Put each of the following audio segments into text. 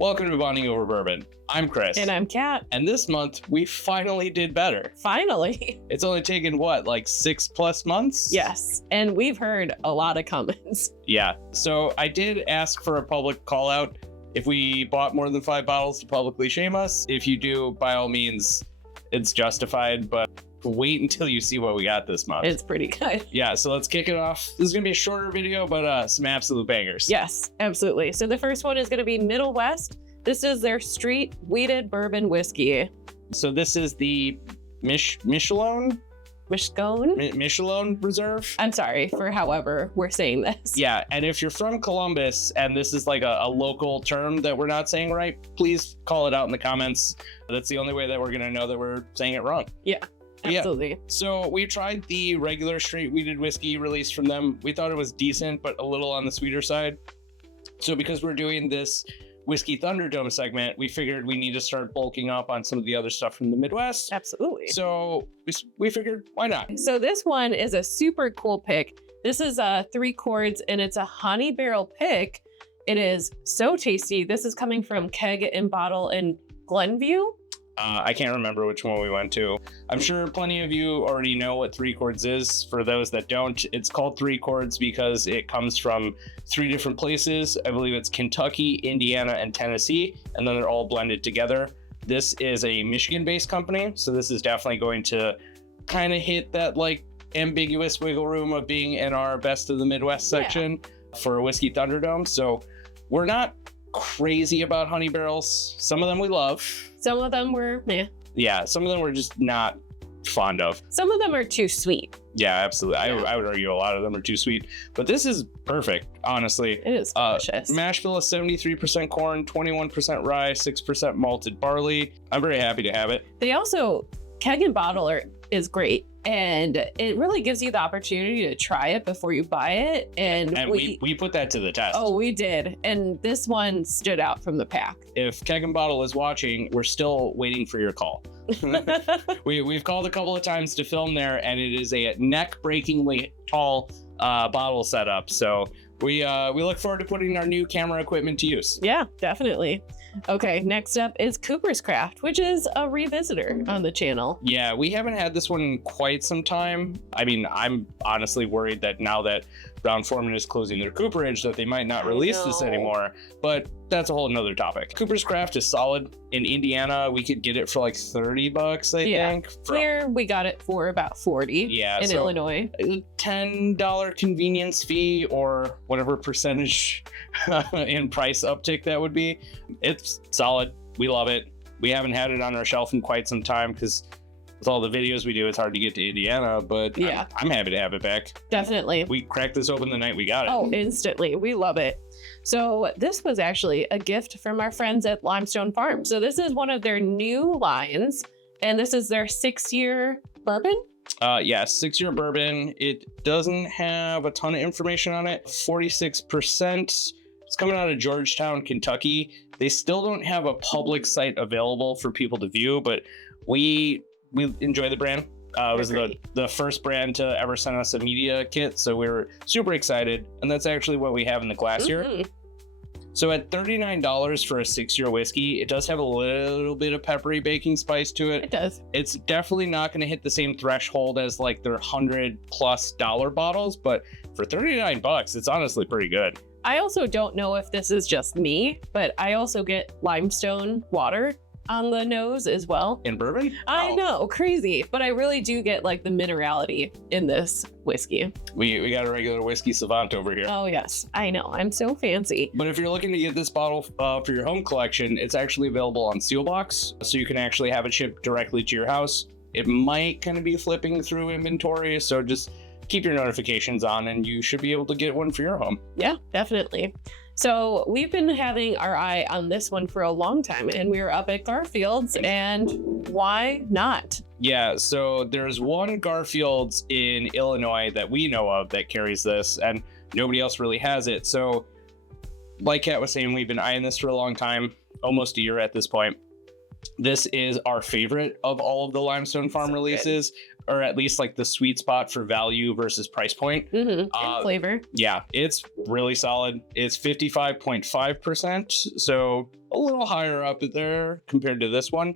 Welcome to Bonding Over Bourbon. I'm Chris. And I'm Kat. And this month, we finally did better. Finally. It's only taken, what, like 6+ months? Yes. And we've heard a lot of comments. Yeah. So I did ask for a public call out. If we bought more than 5 bottles to publicly shame us, if you do, by all means, it's justified. But wait until you see what we got this month. It's pretty good. Yeah, so let's kick it off. This is going to be a shorter video, but some absolute bangers. Yes, absolutely. So the first one is going to be Middle West. This is their street wheated bourbon whiskey. So this is the Michelin Reserve. I'm sorry for however we're saying this. Yeah, and if you're from Columbus and this is like a local term that we're not saying right, please call it out in the comments. That's the only way that we're going to know that we're saying it wrong. Yeah. Absolutely. Yeah. So we tried the regular straight wheated whiskey released from them. We thought it was decent, but a little on the sweeter side. So because we're doing this Whiskey Thunderdome segment, we figured we need to start bulking up on some of the other stuff from the Midwest. Absolutely. So we figured, why not? So this one is a super cool pick. This is 3 cords and it's a honey barrel pick. It is so tasty. This is coming from Keg and Bottle in Glenview. I can't remember which one we went to. I'm sure plenty of you already know what 3 chords is. For those that don't, it's called 3 chords because it comes from 3 different places. I believe it's Kentucky, Indiana, and Tennessee, and then they're all blended together. This is a Michigan-based company, so this is definitely going to kind of hit that like ambiguous wiggle room of being in our best of the Midwest section for Whiskey Thunderdome. So we're not crazy about honey barrels. Some of them we love. Some of them were meh. Yeah, some of them we're just not fond of. Some of them are too sweet. Yeah, absolutely. Yeah. I would argue a lot of them are too sweet, but this is perfect, honestly. It is delicious. Mash bill is 73% corn, 21% rye, 6% malted barley. I'm very happy to have it. They also, Keg and Bottle is great. And it really gives you the opportunity to try it before you buy it. And we put that to the test. Oh, we did. And this one stood out from the pack. If Keg and Bottle is watching, we're still waiting for your call. We've called a couple of times to film there, and it is a neck-breakingly tall bottle setup. So we look forward to putting our new camera equipment to use. Yeah, definitely. Okay, next up is Cooper's Craft, which is a revisitor on the channel. Yeah, we haven't had this one in quite some time. I mean, I'm honestly worried that now that Brown-Forman is closing their cooperage that they might not release this anymore, but that's a whole nother topic. Cooper's Craft is solid. In Indiana, we could get it for like $30, I think. Here, we got it for about $40 in Illinois. $10 convenience fee or whatever percentage in price uptick that would be. It's solid. We love it. We haven't had it on our shelf in quite some time because with all the videos we do, it's hard to get to Indiana, but yeah, I'm happy to have it back. Definitely. We cracked this open the night we got it. Oh, instantly. We love it. So this was actually a gift from our friends at Limestone Farm. So this is one of their new lines, and this is their 6-year bourbon. Yeah, 6-year bourbon. It doesn't have a ton of information on it. 46%. It's coming out of Georgetown, Kentucky. They still don't have a public site available for people to view, but we enjoy the brand. It was the first brand to ever send us a media kit, so we were super excited, and that's actually what we have in the glass here. So at $39 for a 6-year whiskey, it does have a little bit of peppery baking spice to it. It does. It's definitely not going to hit the same threshold as like their $100+ bottles, but for $39, it's honestly pretty good. I also don't know if this is just me, but I also get limestone water on the nose as well. In bourbon? I know, crazy. But I really do get like the minerality in this whiskey. We got a regular whiskey savant over here. Oh yes, I know. I'm so fancy. But if you're looking to get this bottle for your home collection, it's actually available on Sealbox. So you can actually have it shipped directly to your house. It might kind of be flipping through inventory. So just keep your notifications on and you should be able to get one for your home. Yeah, definitely. So we've been having our eye on this one for a long time, and we were up at Garfield's, and why not? Yeah, so there's one Garfield's in Illinois that we know of that carries this, and nobody else really has it. So like Kat was saying, we've been eyeing this for a long time, almost a year at this point. This is our favorite of all of the Limestone Farm releases. or at least like the sweet spot for value versus price point. And flavor. Yeah, it's really solid. It's 55.5%, so a little higher up there compared to this one.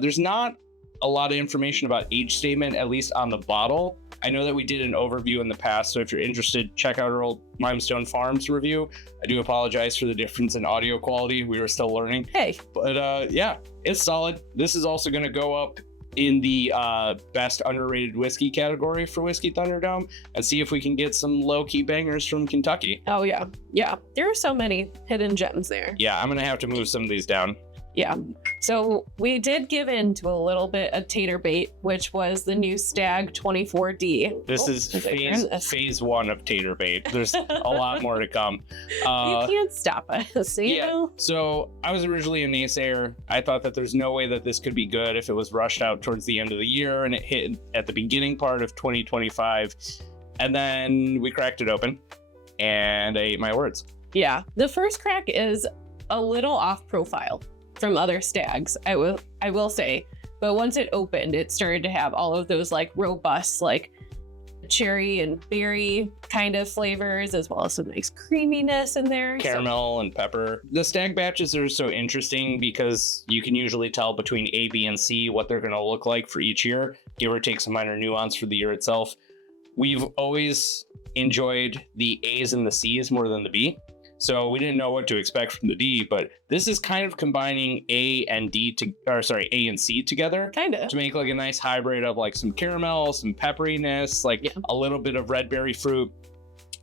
There's not a lot of information about age statement, at least on the bottle. I know that we did an overview in the past, so if you're interested, check out our old Limestone Farms review. I do apologize for the difference in audio quality. We were still learning. Hey. But yeah, it's solid. This is also going to go up in the best underrated whiskey category for Whiskey Thunderdome and see if we can get some low-key bangers from Kentucky. Oh, yeah. Yeah. There are so many hidden gems there. Yeah, I'm going to have to move some of these down. Yeah. So we did give in to a little bit of tater bait, which was the new Stag 24D. This is phase one of tater bait. There's a lot more to come. You can't stop us, you know? So I was originally a naysayer. I thought that there's no way that this could be good if it was rushed out towards the end of the year and it hit at the beginning part of 2025. And then we cracked it open and I ate my words. Yeah. The first crack is a little off profile from other stags, I will say, but once it opened, it started to have all of those like robust like cherry and berry kind of flavors, as well as some nice creaminess in there, caramel and pepper. The stag batches are so interesting because you can usually tell between A, B, and C what they're going to look like for each year, give or take some minor nuance for the year itself. We've always enjoyed the A's and the C's more than the B. So we didn't know what to expect from the D, but this is kind of combining A and A and C together. Kind of. To make like a nice hybrid of like some caramel, some pepperiness, like a little bit of red berry fruit.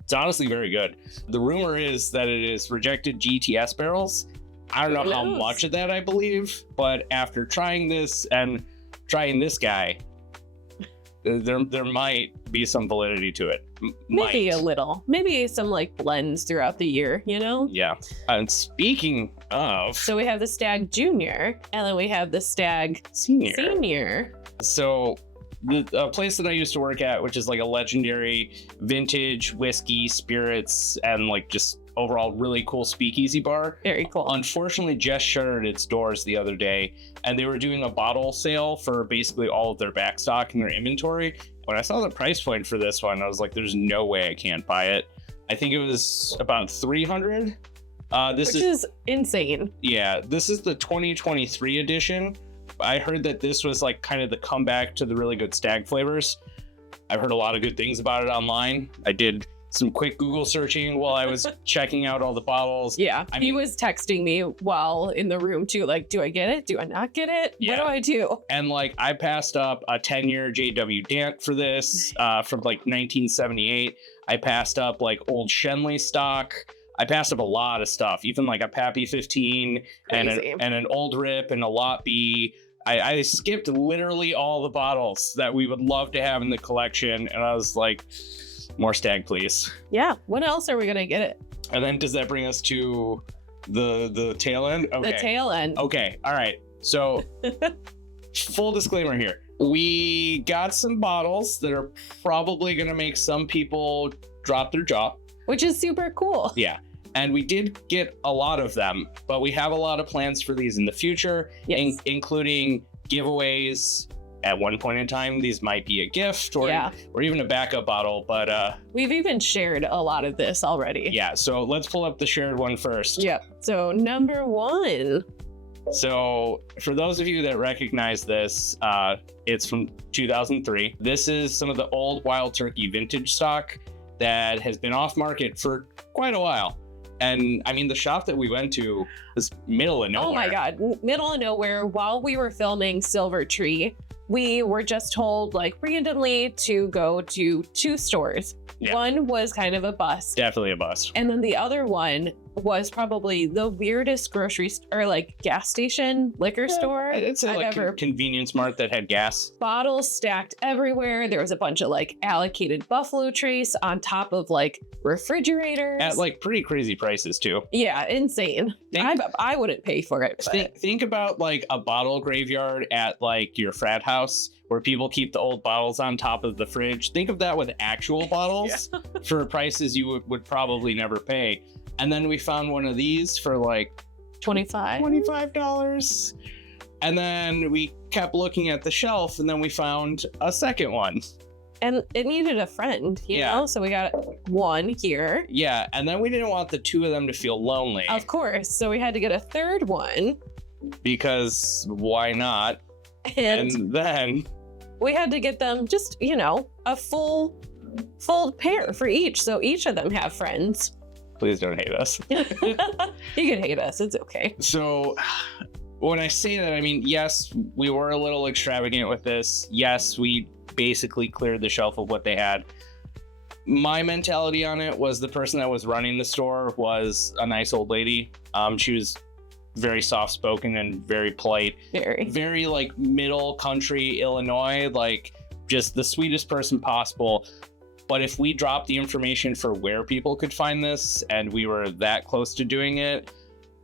It's honestly very good. The rumor is that it is rejected GTS barrels. I don't know how much of that I believe, but after trying this and trying this guy, there might be some validity to it. Maybe a little. Maybe some like blends throughout the year, you know? Yeah. And speaking of... So we have the Stag Junior, and then we have the Stag Senior. So the place that I used to work at, which is like a legendary vintage whiskey, spirits, and like just overall really cool speakeasy bar. Very cool. Unfortunately, just shuttered its doors the other day, and they were doing a bottle sale for basically all of their back stock and their inventory. When I saw the price point for this one, I was like, there's no way I can't buy it. I think it was about $300. Which is insane. Yeah, this is the 2023 edition. I heard that this was like kind of the comeback to the really good stag flavors. I've heard a lot of good things about it online. I did some quick Google searching while I was checking out all the bottles. Yeah, he was texting me while in the room too, like, do I get it? Do I not get it? Yeah. What do I do? And like, I passed up a 10-year JW Dant for this from like 1978. I passed up like old Shenley stock. I passed up a lot of stuff, even like a Pappy 15 and an Old Rip and a Lot B. I skipped literally all the bottles that we would love to have in the collection. And I was like, more stag, please. Yeah. When else are we going to get it? And then does that bring us to the tail end? Okay. The tail end. Okay. All right. So full disclaimer here. We got some bottles that are probably going to make some people drop their jaw. Which is super cool. Yeah. And we did get a lot of them, but we have a lot of plans for these in the future, including giveaways. At one point in time, these might be a gift or even a backup bottle, but we've even shared a lot of this already. Yeah, so let's pull up the shared one first. Yep. So number one. So for those of you that recognize this, it's from 2003. This is some of the old Wild Turkey vintage stock that has been off market for quite a while. And I mean, the shop that we went to was middle of nowhere. Oh my God, middle of nowhere. While we were filming Silver Tree, we were just told like randomly to go to two stores. Yeah. One was kind of a bust. Definitely a bust. And then the other one was probably the weirdest grocery or like gas station liquor store it's I've like ever. Convenience mart that had gas. Bottles stacked everywhere. There was a bunch of like allocated Buffalo Trace on top of like refrigerators. At like pretty crazy prices too. Yeah, insane. I wouldn't pay for it. Think about like a bottle graveyard at like your frat house where people keep the old bottles on top of the fridge. Think of that with actual bottles for prices you would probably never pay. And then we found one of these for like $25. And then we kept looking at the shelf, and then we found a second one. And it needed a friend, you know? So we got one here. Yeah, and then we didn't want the two of them to feel lonely. Of course. So we had to get a third one. Because why not? And then we had to get them just, you know, a full pair for each. So each of them have friends. Please don't hate us. You can hate us. It's okay. So when I say that, I mean, yes, we were a little extravagant with this. Yes, we basically cleared the shelf of what they had. My mentality on it was the person that was running the store was a nice old lady. She was very soft-spoken and very polite. Very like middle country Illinois, like just the sweetest person possible. But if we dropped the information for where people could find this and we were that close to doing it,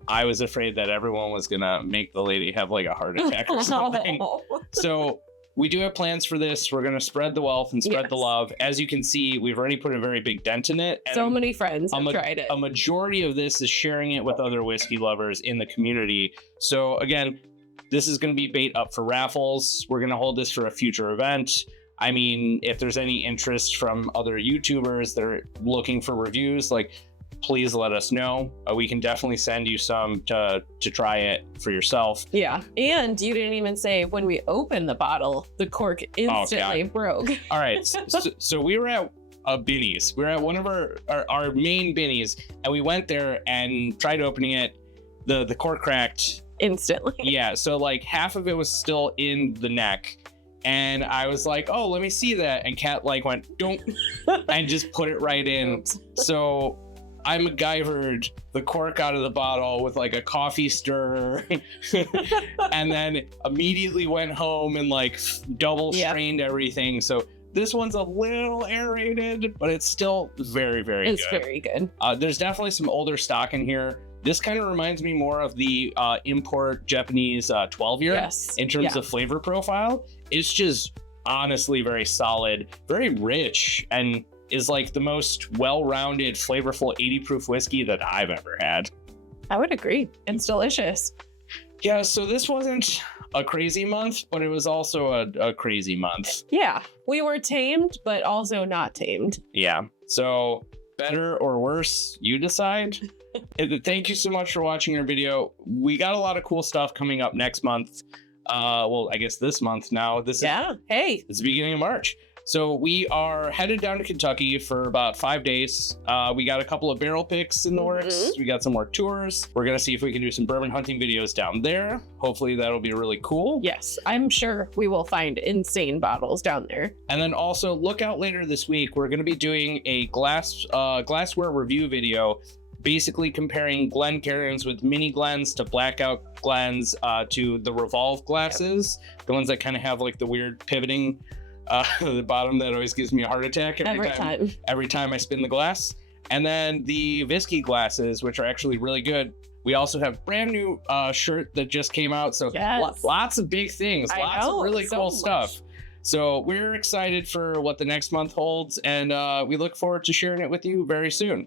I was afraid that everyone was gonna make the lady have like a heart attack or something. So we do have plans for this. We're gonna spread the wealth and spread the love. As you can see, we've already put a very big dent in it. And so many friends have tried it. A majority of this is sharing it with other whiskey lovers in the community. So again, this is gonna be bait up for raffles. We're gonna hold this for a future event. I mean, if there's any interest from other YouTubers that are looking for reviews, like, please let us know. We can definitely send you some to try it for yourself. Yeah. And you didn't even say when we opened the bottle, the cork instantly broke. All right. So we were at a Binny's. We were at one of our main Binny's, and we went there and tried opening it. The cork cracked instantly. Yeah. So like half of it was still in the neck. And I was like, oh, let me see that. And Kat like went, don't, and just put it right in. Oops. So I MacGyvered the cork out of the bottle with like a coffee stirrer and then immediately went home and like double strained everything. So this one's a little aerated, but it's still very, very good. It's very good. There's definitely some older stock in here. This kind of reminds me more of the import Japanese 12-year in terms of flavor profile. It's just honestly very solid, very rich, and is like the most well-rounded, flavorful 80 proof whiskey that I've ever had. I would agree. It's delicious. Yeah, so this wasn't a crazy month, but it was also a crazy month. Yeah, we were tamed, but also not tamed. Yeah, so better or worse, you decide. Thank you so much for watching our video. We got a lot of cool stuff coming up next month. Well, I guess this month now. It's the beginning of March. So we are headed down to Kentucky for about 5 days. We got a couple of barrel picks in the works. We got some more tours. We're going to see if we can do some bourbon hunting videos down there. Hopefully that'll be really cool. Yes, I'm sure we will find insane bottles down there. And then also look out later this week. We're going to be doing a glassware review video, basically comparing Glencairns with mini Glens to blackout Glens to the Revolve glasses. The ones that kind of have like the weird pivoting the bottom that always gives me a heart attack every time I spin the glass. And then the whiskey glasses, which are actually really good. We also have brand new shirt that just came out. So lots of big things, lots of really cool stuff. So we're excited for what the next month holds, and we look forward to sharing it with you very soon.